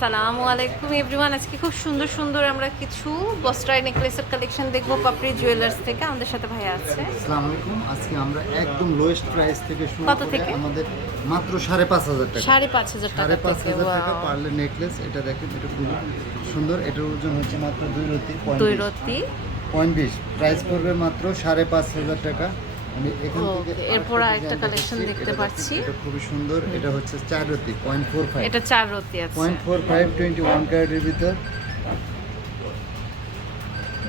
আসসালামু আলাইকুম এভরিওয়ান। আজকে খুব সুন্দর সুন্দর আমরা কিছু বস্ত্রাই নেকলেসের কালেকশন দেখব পাপড়ি জুয়েলার্স থেকে। আমাদের সাথে ভাই আছে। আসসালামু আলাইকুম। আজকে আমরা একদম লোয়েস্ট প্রাইস থেকে শুরু কত থেকে? আমাদের মাত্র সাড়ে পাঁচ হাজার টাকা। সাড়ে পাঁচ হাজার টাকা সাড়ে পাঁচ থেকে হাজার টাকা পারলে নেকলেস এটা দেখেন এটা খুব সুন্দর। এটার ওজন হচ্ছে মাত্র দুই রতি দুই রতি। পয়েন্ট বিশ। প্রাইস পড়বে মাত্র সাড়ে পাঁচ হাজার টাকা। আমি এখান থেকে এরপর আরেকটা design দেখতে দেখেন, পাচ্ছি। এটা খুবই সুন্দর এটা হচ্ছে চার রতি পয়েন্ট ফোর ফাইভ এটা চার রতি আছে। Point four five twenty one ক্যারেটের ভিতর।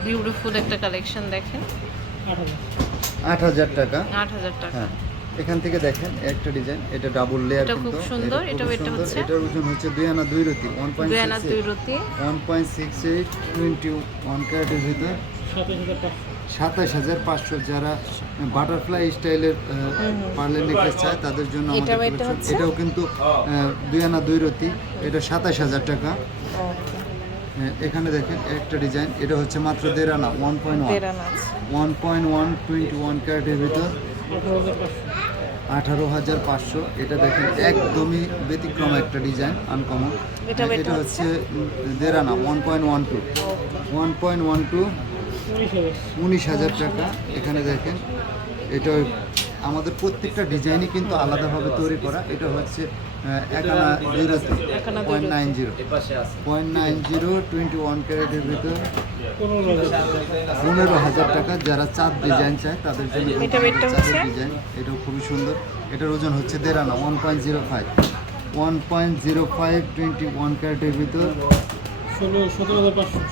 বিউটিফুল একটা কালেকশন দেখেন। আট হাজার। টাকা। আট হাজার টাকা। হ্যাঁ এখান থেকে দেখেন একটা ডিজাইন এটা ডাবল লেয়ার এটা খুব কিন্তু সুন্দর, এটা। হচ্ছে? এটার ওজন হচ্ছে দুই আনা দুই রতি ওয়ান পয়েন্ট দুই আনা দুই সিক্স রতি। One point six eight twenty one ক্যারেটের ভিতর। সাতাশ হাজার পাঁচশো যারা বাটারফ্লাই স্টাইলের পার্লের নেকলেস চায় তাদের জন্য এটাও কিন্তু দুই আনা দুই রতি। এটা সাতাশ হাজার টাকা। হ্যাঁ, এখানে দেখেন একটা ডিজাইন এটা হচ্ছে মাত্র দেড় আনা one point one point one twenty one ক্যারেটের ভিতর। আঠারো হাজার পাঁচশো এটা দেখেন একদমই ব্যতিক্রম একটা ডিজাইন আনকমন এটা এটা এটা হচ্ছে? দেড় আনা one point one two one point one two উনিশ হাজার। টাকা এখানে দেখেন। এটা আমাদের প্রত্যেকটা ডিজাইনই কিন্তু আলাদাভাবে তৈরি করা। এটা হচ্ছে আহ, এক আনা জিরো এক আনা দুই point nine zero. Point nine zero twenty one ক্যারেটের ভিতর পনেরো হাজার টাকা যারা চাঁদ ডিজাইন চায় তাদের জন্য চাঁদের ডিজাইন এটাও খুবই সুন্দর। এটার ওজন হচ্ছে দেড় আনা one point zero five one point zero five twenty one ক্যারেটের ভিতর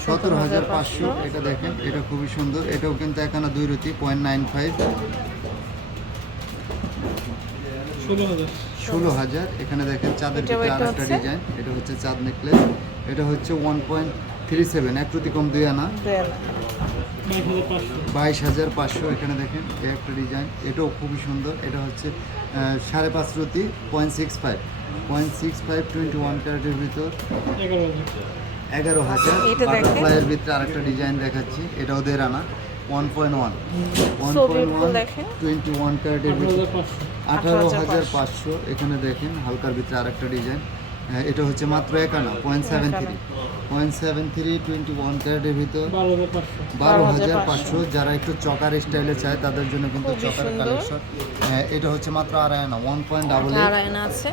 সতেরো হাজার পাঁচশো। এটা দেখেন এটা খুবই সুন্দর এটাও কিন্তু এখানে দুই রতি পয়েন্ট নাইন ফাইভ ষোলো হাজার। এখানে দেখেন চাঁদের আরেকটা ডিজাইন এটা হচ্ছে চাঁদ নেকলেস এটা হচ্ছে ওয়ান পয়েন্ট থ্রি সেভেন এক প্রতি কম দুই আনা। বাইশ হাজার পাঁচশো। এখানে দেখেন এই একটা ডিজাইন এটাও খুবই সুন্দর এটা হচ্ছে সাড়ে পাঁচ রতি point six five point six five twenty one ক্যারেটের ভিতর। এগারো হাজার এটা দেখেন। বাটারফ্লাইয়ের ভিতরে আরেকটা ডিজাইন দেখাচ্ছি। এটাও দেড় আনা। One point one one point one twenty one ক্যারেটের ভিতর। আঠারো হাজার পাঁচশো। এখানে দেখেন হালকার ভিতরে আরেকটা ডিজাইন এটা হচ্ছে মাত্র এক আনা point seven three point seven three twenty one ক্যারেটের ভিতর। বারো হাজার পাঁচশো। যারা একটু চকার স্টাইলে চায় তাদের জন্য কিন্তু চকার। কালেকশন এটা হচ্ছে মাত্র আড়াই আনা ওয়ান পয়েন্ট ডাবল আছে।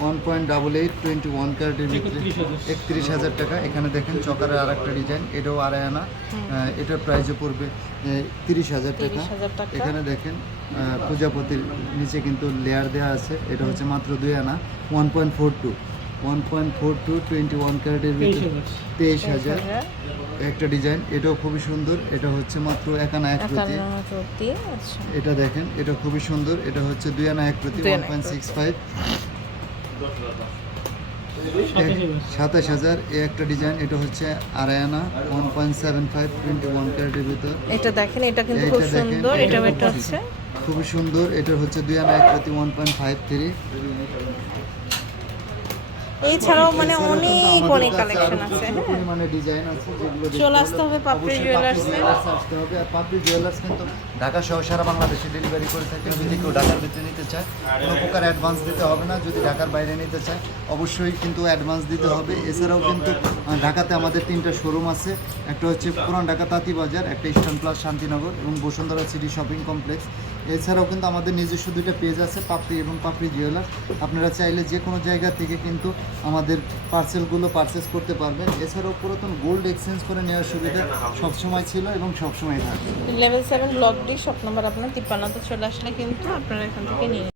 One point double eight twenty one ক্যারেটের ভিতরে একত্রিশ হাজার টাকা। এখানে দেখেন চকারের আর একটা ডিজাইন এটাও আড়াই আনা। এটার প্রাইসে পড়বে তিরিশ হাজার টাকা। এখানে দেখেন প্রজাপতির নিচে কিন্তু লেয়ার দেওয়া আছে এটা হচ্ছে মাত্র দুই আনা one point four two one point four two twenty one ক্যারেটের ভিতরে তেইশ হাজার। একটা ডিজাইন এটাও খুবই সুন্দর এটা হচ্ছে মাত্র এক আনা এক প্রতি। আচ্ছা। এটা দেখেন এটা খুবই সুন্দর এটা হচ্ছে দুই আনা এক প্রতি ওয়ান পয়েন্ট সিক্স ফাইভ সাতাশ হাজার এ একটা ডিজাইন এটা হচ্ছে আরায়ানা one point seven five twenty one ক্যারেটের ভিতর। এটা দেখেন এটা কিন্তু খুব সুন্দর এটা এটা। হচ্ছে খুবই সুন্দর এটা হচ্ছে দুই আনা এক প্রতি ওয়ান পয়েন্ট ফাইভ থ্রি এছাড়াও মানে অনেক অনেক কালেকশন আছে হ্যাঁ। ডিজাইন আছে যেগুলো চলে আসতে হবে পাপড়ি জুয়েলার্সে। আসতে হবে। আর পাপড়ি জুয়েলার্স কিন্তু ঢাকা সহ সারা বাংলাদেশে ডেলিভারি করে থাকে। যদি কেউ ঢাকার ভিতরে নিতে চায় কোনো প্রকার অ্যাডভান্স দিতে হবে না। যদি ঢাকার বাইরে নিতে চায় অবশ্যই কিন্তু অ্যাডভান্স দিতে হবে। এছাড়াও কিন্তু ঢাকাতে আমাদের তিনটা শোরুম আছে। একটা হচ্ছে পুরান ঢাকা তাঁতি বাজার একটা ইস্টার্ন প্লাস শান্তিনগর এবং বসুন্ধরা সিটি শপিং কমপ্লেক্স এছাড়াও কিন্তু আমাদের নিজস্ব দুইটা পেজ আছে, পাপড়ি এবং পাপড়ি জুয়েলার। আপনারা চাইলে যে কোনো জায়গা থেকে কিন্তু আমাদের পার্সেলগুলো পারচেস করতে পারবেন। এছাড়াও পুরাতন গোল্ড এক্সচেঞ্জ করে নেওয়ার সুবিধা সবসময় ছিল এবং সবসময় থাকবে। Level seven block D shop number আপনার তিপ্পান্নতে চলে আসলে কিন্তু আপনারা এখান থেকে নিয়ে